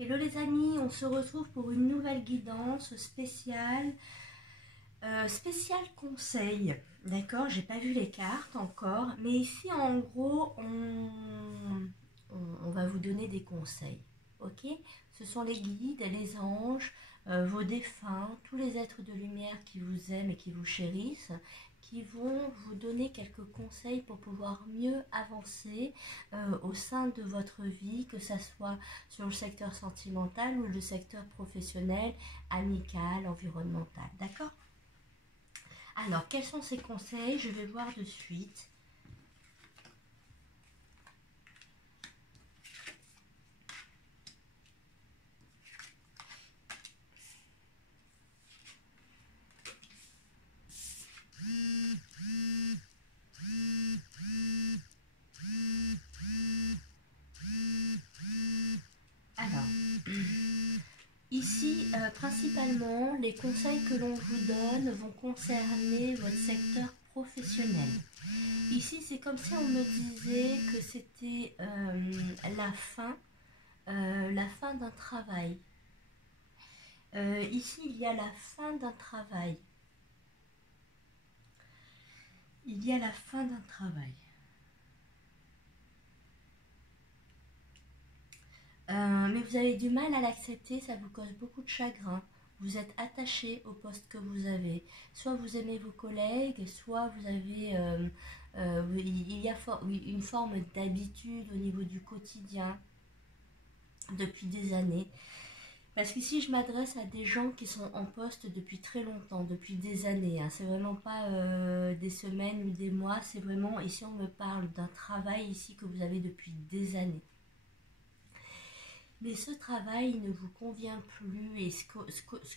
Hello les amis, on se retrouve pour une nouvelle guidance spéciale, conseil. D'accord, j'ai pas vu les cartes encore, mais ici en gros on va vous donner des conseils. Ok, ce sont les guides, les anges, vos défunts, tous les êtres de lumière qui vous aiment et qui vous chérissent, qui vont vous donner quelques conseils pour pouvoir mieux avancer au sein de votre vie, que ce soit sur le secteur sentimental ou le secteur professionnel, amical, environnemental. D'accord? Alors, quels sont ces conseils? Je vais voir de suite. Alors, ici, principalement, les conseils que l'on vous donne vont concerner votre secteur professionnel. Ici, c'est comme si on me disait que c'était la fin d'un travail. Ici, il y a la fin d'un travail. Il y a la fin d'un travail. Mais vous avez du mal à l'accepter, ça vous cause beaucoup de chagrin. Vous êtes attaché au poste que vous avez. Soit vous aimez vos collègues, soit vous avez il y a une forme d'habitude au niveau du quotidien depuis des années. Parce qu'ici, je m'adresse à des gens qui sont en poste depuis très longtemps, depuis des années. Hein. C'est vraiment pas des semaines ou des mois. C'est vraiment, ici, on me parle d'un travail ici que vous avez depuis des années. Mais ce travail ne vous convient plus et ce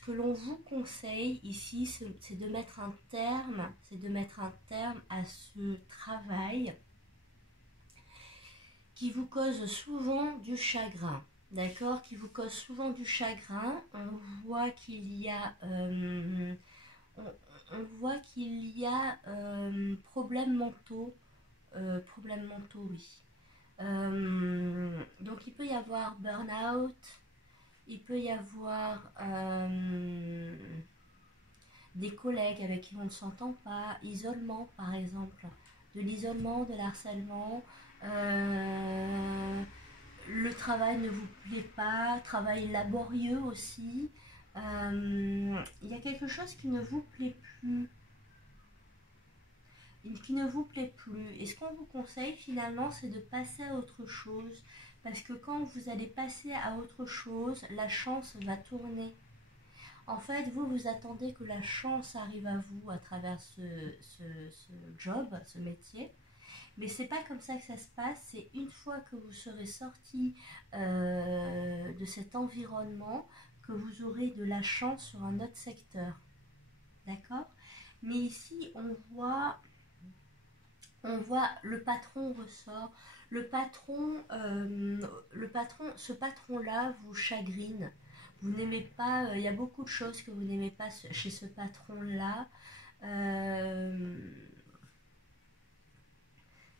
que l'on vous conseille ici, c'est de mettre un terme, à ce travail qui vous cause souvent du chagrin. D'accord, qui vous cause souvent du chagrin. On voit qu'il y a, problèmes mentaux, oui. Donc il peut y avoir burn-out, il peut y avoir des collègues avec qui on ne s'entend pas, isolement par exemple, de l'isolement, de l'harcèlement, le travail ne vous plaît pas, travail laborieux aussi, il y a quelque chose qui ne vous plaît plus. Et ce qu'on vous conseille finalement, c'est de passer à autre chose. Parce que quand vous allez passer à autre chose, la chance va tourner. En fait, vous attendez que la chance arrive à vous à travers ce job, ce métier. Mais c'est pas comme ça que ça se passe. C'est une fois que vous serez sorti de cet environnement que vous aurez de la chance sur un autre secteur. D'accord? Mais ici, on voit le patron ressort. Ce patron-là vous chagrine. Vous n'aimez pas, il y a beaucoup de choses que vous n'aimez pas chez ce patron-là.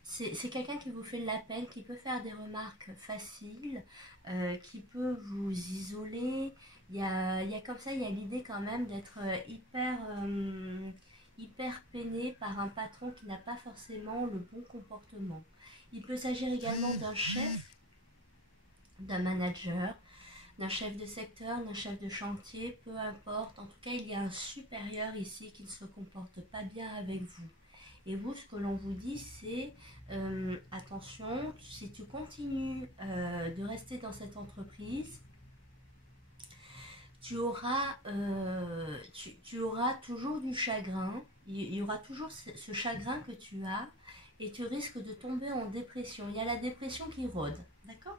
C'est quelqu'un qui vous fait de la peine, qui peut faire des remarques faciles, qui peut vous isoler. Il y a comme ça, il y a l'idée quand même d'être hyper peiné par un patron qui n'a pas forcément le bon comportement. Il peut s'agir également d'un chef, d'un manager, d'un chef de secteur, d'un chef de chantier, peu importe. En tout cas, il y a un supérieur ici qui ne se comporte pas bien avec vous. Et vous, ce que l'on vous dit, c'est attention, si tu continues de rester dans cette entreprise, tu auras toujours du chagrin, il y aura toujours ce chagrin que tu as et tu risques de tomber en dépression. Il y a la dépression qui rôde, d'accord?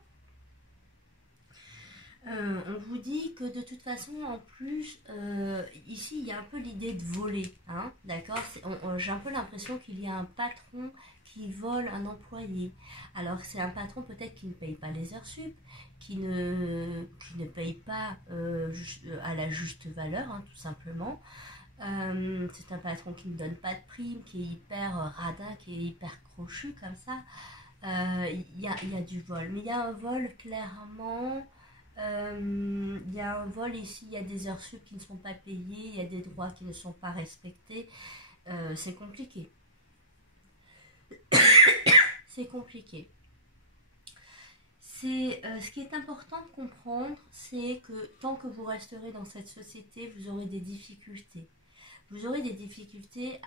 On vous dit que de toute façon, en plus, ici, il y a un peu l'idée de voler, hein, d'accord? J'ai un peu l'impression qu'il y a un patron qui vole un employé. Alors, c'est un patron peut-être qui ne paye pas les heures sup, qui ne paye pas à la juste valeur, hein, tout simplement. C'est un patron qui ne donne pas de prime, qui est hyper radin, qui est hyper crochu, comme ça. Il y a du vol. Mais il y a un vol clairement s'envole. Ici, il y a des heures sup qui ne sont pas payées, il y a des droits qui ne sont pas respectés. C'est compliqué. C'est compliqué. Ce qui est important de comprendre, c'est que tant que vous resterez dans cette société, vous aurez des difficultés. Vous aurez des difficultés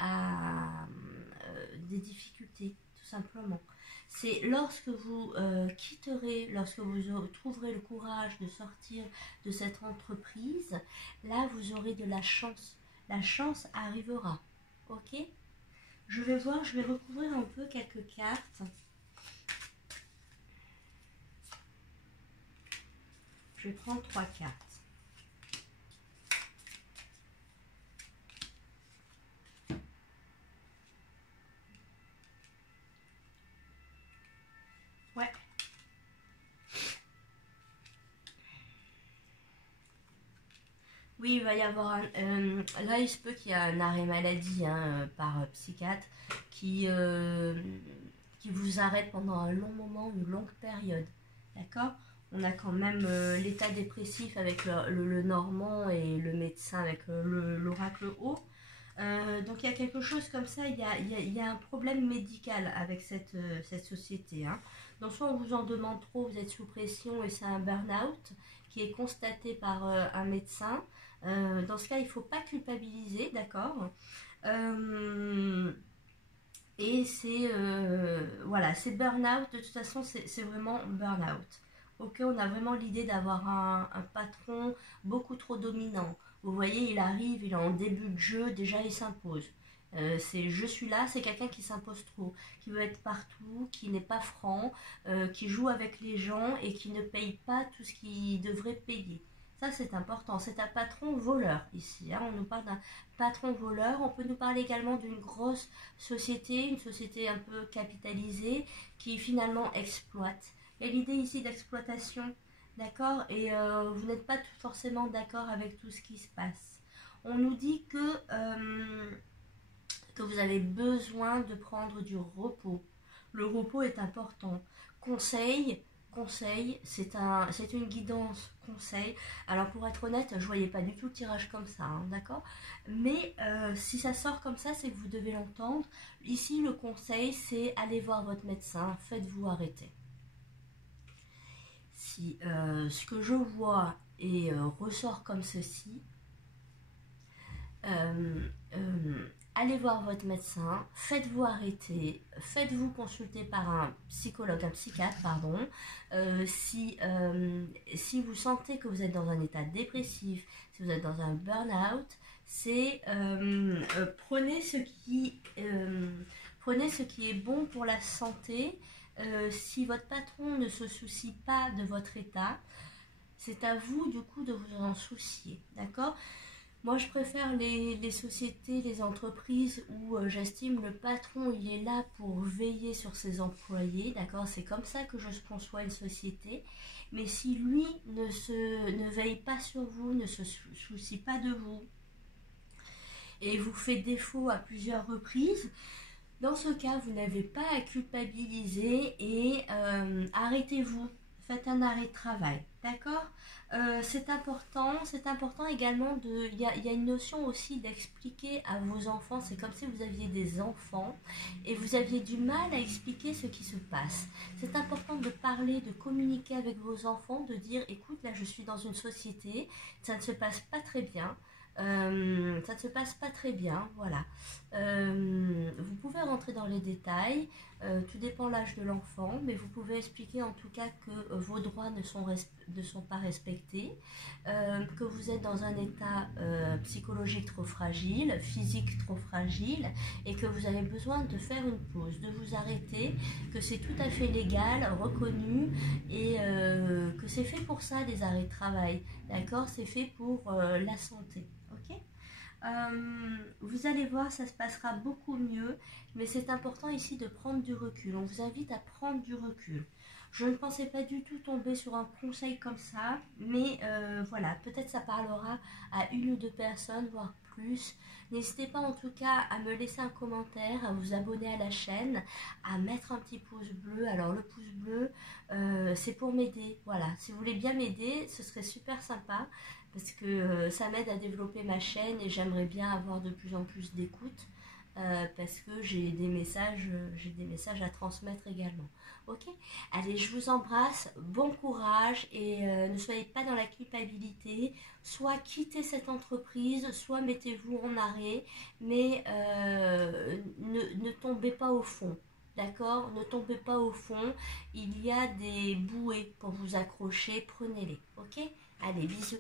tout simplement. C'est lorsque vous quitterez, lorsque vous trouverez le courage de sortir de cette entreprise, là vous aurez de la chance. La chance arrivera. Ok? Je vais voir, je vais recouvrir un peu quelques cartes. Je vais prendre 3 cartes. Ouais. Oui, il va y avoir là, il se peut qu'il y ait un arrêt maladie par psychiatre qui vous arrête pendant un long moment, une longue période. D'accord? On a quand même l'état dépressif avec le normand et le médecin avec l'oracle haut. Donc il y a quelque chose comme ça, il y a un problème médical avec cette société. Hein. Donc soit on vous en demande trop, vous êtes sous pression et c'est un burn-out qui est constaté par un médecin. Dans ce cas, il ne faut pas culpabiliser, d'accord? Et c'est voilà, c'est burn-out, de toute façon c'est vraiment burn-out. Ok, on a vraiment l'idée d'avoir un patron beaucoup trop dominant. Vous voyez, il arrive, il est en début de jeu, déjà il s'impose. C'est je suis là, c'est quelqu'un qui s'impose trop, qui veut être partout, qui n'est pas franc, qui joue avec les gens et qui ne paye pas tout ce qu'il devrait payer. Ça c'est important, c'est un patron voleur ici. Hein. On nous parle d'un patron voleur, on peut nous parler également d'une grosse société, une société un peu capitalisée qui finalement exploite. Et l'idée ici d'exploitation, d'accord? Et vous n'êtes pas forcément d'accord avec tout ce qui se passe. On nous dit que vous avez besoin de prendre du repos. Le repos est important. Conseil, c'est une guidance, conseil. Alors pour être honnête, je ne voyais pas du tout le tirage comme ça, hein, d'accord? Mais si ça sort comme ça, c'est que vous devez l'entendre. Ici, le conseil, c'est aller voir votre médecin, faites-vous arrêter. Si ce que je vois et ressort comme ceci, allez voir votre médecin, faites-vous arrêter, faites-vous consulter par un psychologue, un psychiatre, pardon. Si vous sentez que vous êtes dans un état dépressif, si vous êtes dans un burn-out, c'est prenez ce qui est bon pour la santé. Si votre patron ne se soucie pas de votre état, c'est à vous du coup de vous en soucier, d'accord? Moi, je préfère les sociétés, les entreprises où j'estime le patron, il est là pour veiller sur ses employés, d'accord? C'est comme ça que je conçois une société. Mais si lui ne veille pas sur vous, ne se soucie pas de vous, et vous fait défaut à plusieurs reprises, dans ce cas, vous n'avez pas à culpabiliser et arrêtez-vous. Faites un arrêt de travail, d'accord? C'est important également il y a une notion aussi d'expliquer à vos enfants, c'est comme si vous aviez des enfants et vous aviez du mal à expliquer ce qui se passe. C'est important de parler, de communiquer avec vos enfants, de dire écoute, là je suis dans une société, ça ne se passe pas très bien. Voilà. Vous pouvez rentrer dans les détails, tout dépend de l'âge de l'enfant, mais vous pouvez expliquer en tout cas que vos droits ne sont pas respectés, que vous êtes dans un état psychologique trop fragile, physique trop fragile, et que vous avez besoin de faire une pause, de vous arrêter, que c'est tout à fait légal, reconnu, et que c'est fait pour ça, les arrêts de travail, d'accord? C'est fait pour la santé. Ok, vous allez voir, ça se passera beaucoup mieux, mais c'est important ici de prendre du recul. On vous invite à prendre du recul. Je ne pensais pas du tout tomber sur un conseil comme ça, mais voilà, peut-être ça parlera à une ou deux personnes, voire plus. N'hésitez pas en tout cas à me laisser un commentaire, à vous abonner à la chaîne, à mettre un petit pouce bleu. Alors le pouce bleu, c'est pour m'aider. Voilà, si vous voulez bien m'aider, ce serait super sympa parce que ça m'aide à développer ma chaîne et j'aimerais bien avoir de plus en plus d'écoute. Parce que j'ai des messages à transmettre également. Ok, allez, je vous embrasse, bon courage et ne soyez pas dans la culpabilité. Soit quittez cette entreprise, soit mettez-vous en arrêt, mais ne tombez pas au fond. D'accord? Ne tombez pas au fond. Il y a des bouées pour vous accrocher. Prenez-les. Ok? Allez, bisous.